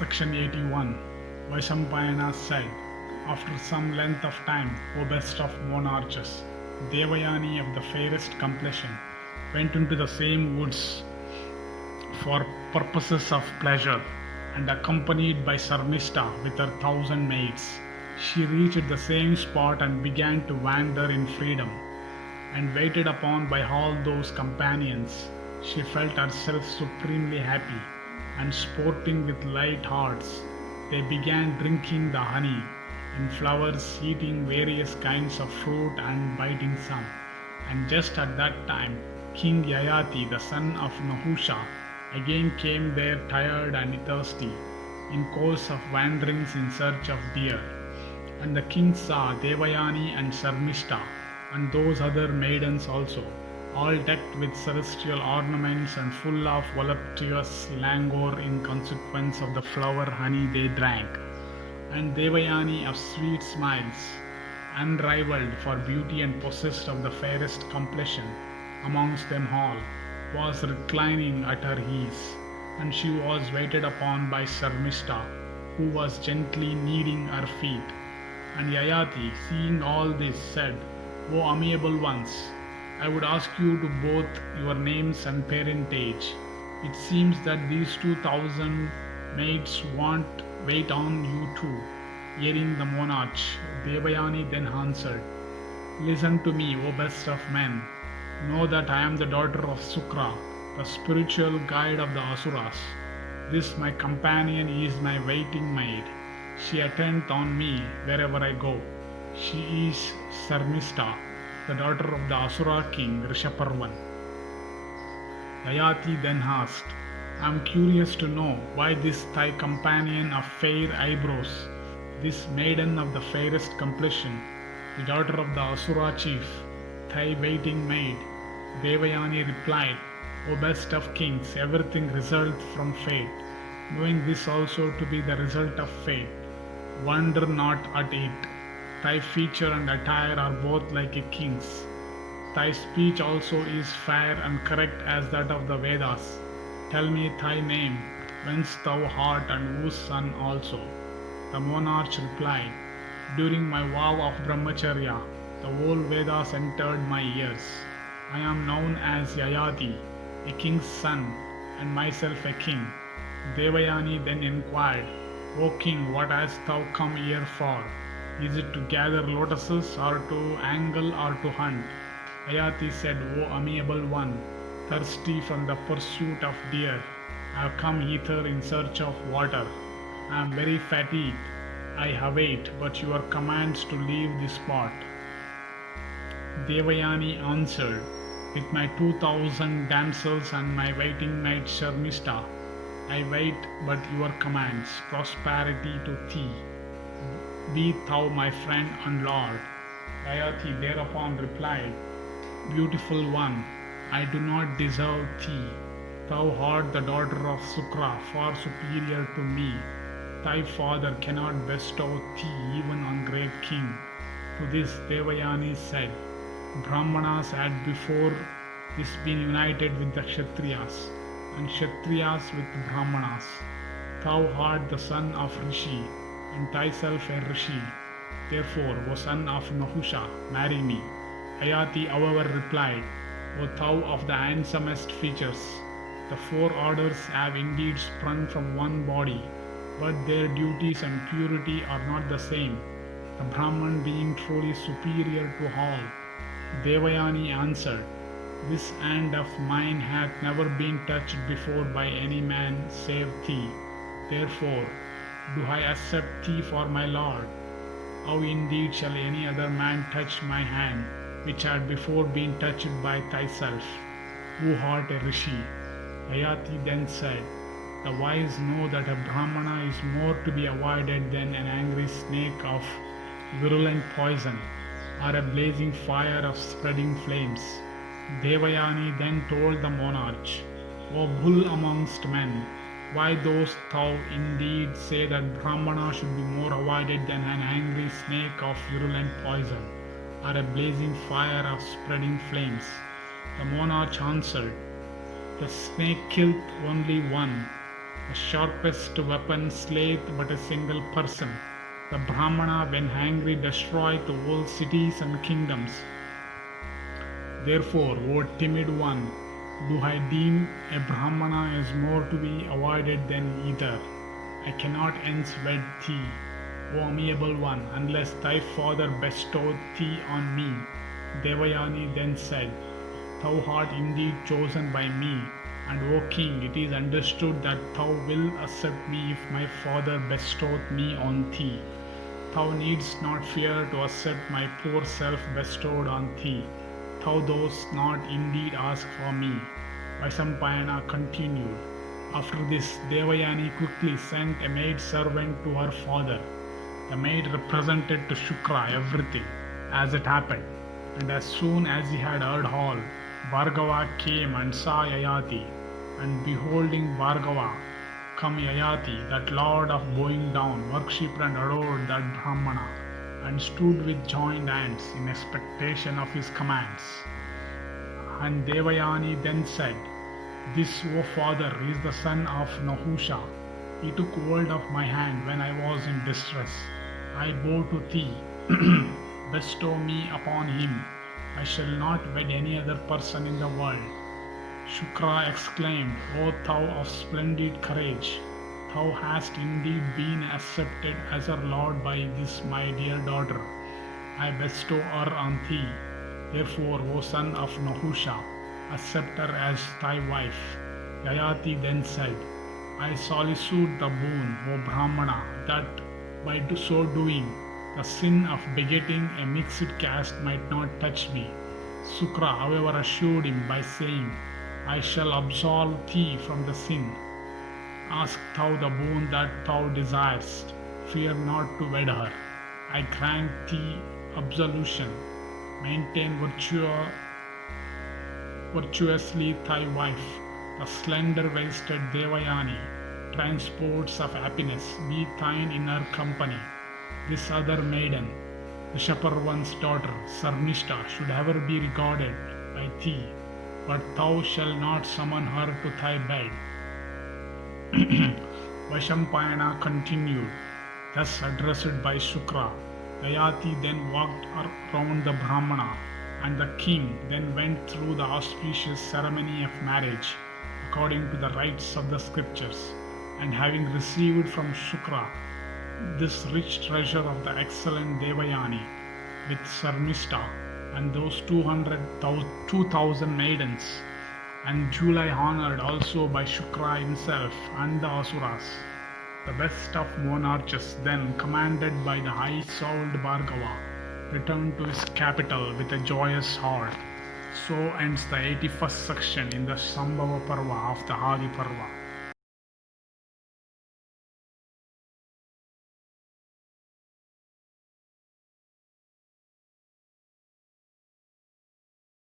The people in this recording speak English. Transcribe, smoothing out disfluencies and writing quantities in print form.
Section 81. Vaishampayana said, after some length of time, O best of monarchs, Devayani of the fairest complexion went into the same woods for purposes of pleasure, and accompanied by Sarmista with her 1,000 maids, she reached the same spot and began to wander in freedom. And waited upon by all those companions, she felt herself supremely happy, and sporting with light hearts, they began drinking the honey in flowers, eating various kinds of fruit and biting some. And just at that time, King Yayati, the son of Nahusha, again came there tired and thirsty, in course of wanderings in search of deer. And the king saw Devayani and Sharmishta, and those other maidens also, all decked with celestial ornaments and full of voluptuous languor in consequence of the flower honey they drank. And Devayani of sweet smiles, unrivalled for beauty and possessed of the fairest complexion amongst them all, was reclining at her ease, and she was waited upon by Sharmishta, who was gently kneading her feet. And Yayati, seeing all this, said, O amiable ones, I would ask you to both your names and parentage. It seems that these 2,000 maids want wait on you too. Hearing the monarch, Devayani then answered, Listen to me, O best of men. Know that I am the daughter of Sukra, the spiritual guide of the Asuras. This my companion is my waiting maid. She attendeth on me wherever I go. She is Sarmista, the daughter of the Asura king Rishaparvan. Yayati then asked, I am curious to know why this thy companion of fair eyebrows, this maiden of the fairest complexion, the daughter of the Asura chief, thy waiting maid. Devayani replied, O best of kings, everything results from fate. Knowing this also to be the result of fate, wonder not at it. Thy feature and attire are both like a king's. Thy speech also is fair and correct as that of the Vedas. Tell me thy name, whence thou art, and whose son also. The monarch replied, During my vow of brahmacharya, the whole Vedas entered my ears. I am known as Yayati, a king's son, and myself a king. Devayani then inquired, O king, what hast thou come here for? Is it to gather lotuses, or to angle, or to hunt? Ayati said, O amiable one, thirsty from the pursuit of deer, I have come hither in search of water. I am very fatigued. I await but your commands to leave this spot. Devayani answered, With my 2,000 damsels and my waiting maid Sharmista, I wait but your commands, prosperity to thee. Be thou my friend and lord. Yayati thereupon replied, Beautiful one, I do not deserve thee. Thou art the daughter of Sukra, far superior to me. Thy father cannot bestow thee even on great king. To this Devayani said, Brahmanas had before this been united with the Kshatriyas, and Kshatriyas with Brahmanas. Thou art the son of Rishi, and thyself a Rishi. Therefore, O son of Nahusha, marry me. Ayati, however, replied, O thou of the handsomest features, the four orders have indeed sprung from one body, but their duties and purity are not the same, the Brahman being truly superior to all. Devayani answered, This hand of mine hath never been touched before by any man save thee. Therefore, do I accept thee for my lord? How indeed shall any other man touch my hand, which had before been touched by thyself, who art a rishi? Ayati then said, The wise know that a Brahmana is more to be avoided than an angry snake of virulent poison, or a blazing fire of spreading flames. Devayani then told the monarch, O bull amongst men, why dost thou indeed say that Brahmana should be more avoided than an angry snake of virulent poison, or a blazing fire of spreading flames? The monarch answered, The snake killeth only one, The sharpest weapon slayeth but a single person. The Brahmana, when angry, destroyeth whole cities and kingdoms. Therefore, O timid one, do I deem a Brahmana is more to be avoided than either. I cannot hence wed thee, O amiable one, unless thy father bestowed thee on me. Devayani then said, Thou art indeed chosen by me, and O king, it is understood that thou wilt accept me if my father bestoweth me on thee. Thou needst not fear to accept my poor self bestowed on thee. Thou dost not indeed ask for me. Vaishampayana continued. After this, Devayani quickly sent a maid servant to her father. The maid represented to Shukra everything as it happened, and as soon as he had heard all, Bhargava came and saw Yayati, and beholding Bhargava come Yayati, that lord of bowing down, worshipped and adored that Brahmana, and stood with joined hands in expectation of his commands. And Devayani then said, This, O father, is the son of Nahusha. He took hold of my hand when I was in distress. I bow to thee. Bestow me upon him. I shall not wed any other person in the world. Shukra exclaimed, O thou of splendid courage, thou hast indeed been accepted as our lord by this my dear daughter. I bestow her on thee. Therefore, O son of Nahusha, accept her as thy wife. Yayati then said, I solicit the boon, O Brahmana, that by so doing, the sin of begetting a mixed caste might not touch me. Shukra, however, assured him by saying, I shall absolve thee from the sin. Ask thou the boon that thou desirest. Fear not to wed her. I grant thee absolution. Maintain virtuously thy wife. The slender-waisted Devayani, transports of happiness, be thine in her company. This other maiden, the Shaparvan's daughter, Sarnishta, should ever be regarded by thee, but thou shalt not summon her to thy bed. Vaishampayana continued, thus addressed by Shukra. Yayati then walked around the Brahmana, and the king then went through the auspicious ceremony of marriage, according to the rites of the scriptures, and having received from Shukra this rich treasure of the excellent Devayani, with Sarnishta and those 2,000 maidens, and Julai honored also by Shukra himself and the Asuras. The best of monarchs then, commanded by the high-souled Bhargava, returned to his capital with a joyous heart. So ends the 81st section in the Sambhava Parva of the Adi Parva.